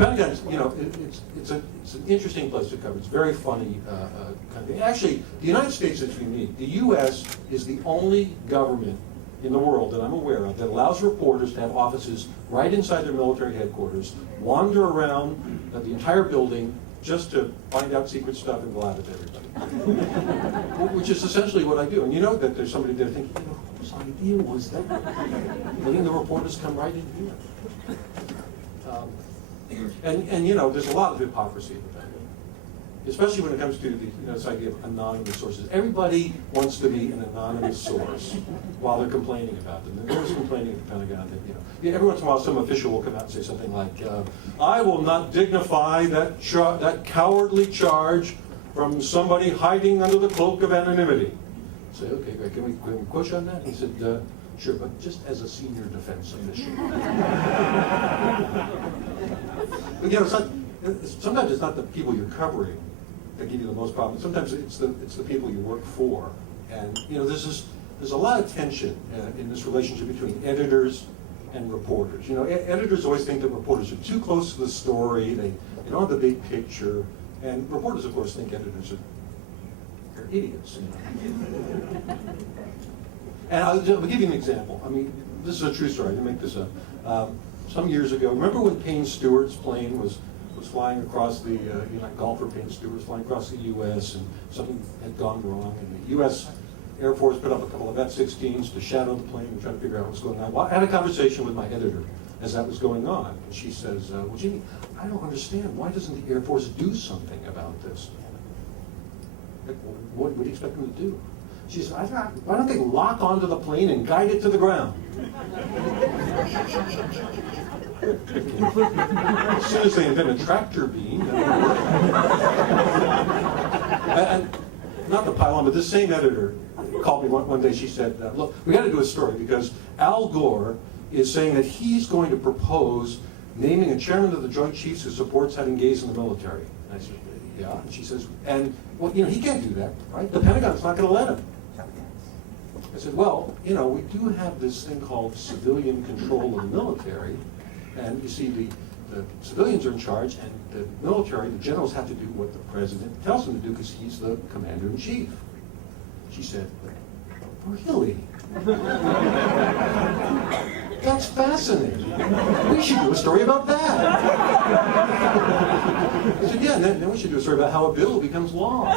Pentagon's, it's an interesting place to cover. It's very funny kind of thing. Actually, the United States is unique. The U.S. is the only government in the world that I'm aware of that allows reporters to have offices right inside their military headquarters, wander around the entire building just to find out secret stuff and blab it to everybody. Which is essentially what I do. And you know that there's somebody there thinking, whose idea was that? Letting the reporters come right in here. And there's a lot of hypocrisy in the Pentagon, especially when it comes to this idea of anonymous sources. Everybody wants to be an anonymous source while they're complaining about them. They're always complaining at the Pentagon that, every once in a while some official will come out and say something like, I will not dignify that cowardly charge from somebody hiding under the cloak of anonymity. Say, okay, great, can we push on that? He said, sure, but just as a senior defense official. But sometimes it's not the people you're covering that give you the most problems. Sometimes it's the people you work for. And there's a lot of tension in this relationship between editors and reporters. Editors always think that reporters are too close to the story. They don't have the big picture. And reporters, of course, think editors are idiots. And I'll give you an example. I mean, this is a true story. I didn't make this up. Some years ago, remember when Payne Stewart's plane was flying across the, golfer Payne Stewart was flying across the U.S. and something had gone wrong, and the U.S. Air Force put up a couple of F-16s to shadow the plane and try to figure out what's going on. Well, I had a conversation with my editor as that was going on, and she says, well, Jimmy, I don't understand. Why doesn't the Air Force do something about this? What do you expect them to do? She said, why don't they lock onto the plane and guide it to the ground? As soon as they invent a tractor beam, and not the pylon, but this same editor called me one day. She said, look, we got to do a story because Al Gore is saying that he's going to propose naming a chairman of the Joint Chiefs who supports having gays in the military. And I said, yeah. And she says, and well, he can't do that, right? The Pentagon's not going to let him. I said, well, we do have this thing called civilian control of the military, and you see the civilians are in charge, and the military, the generals have to do what the president tells them to do because he's the commander-in-chief. She said, really? That's fascinating. We should do a story about that. I said, yeah, and then we should do a story about how a bill becomes law.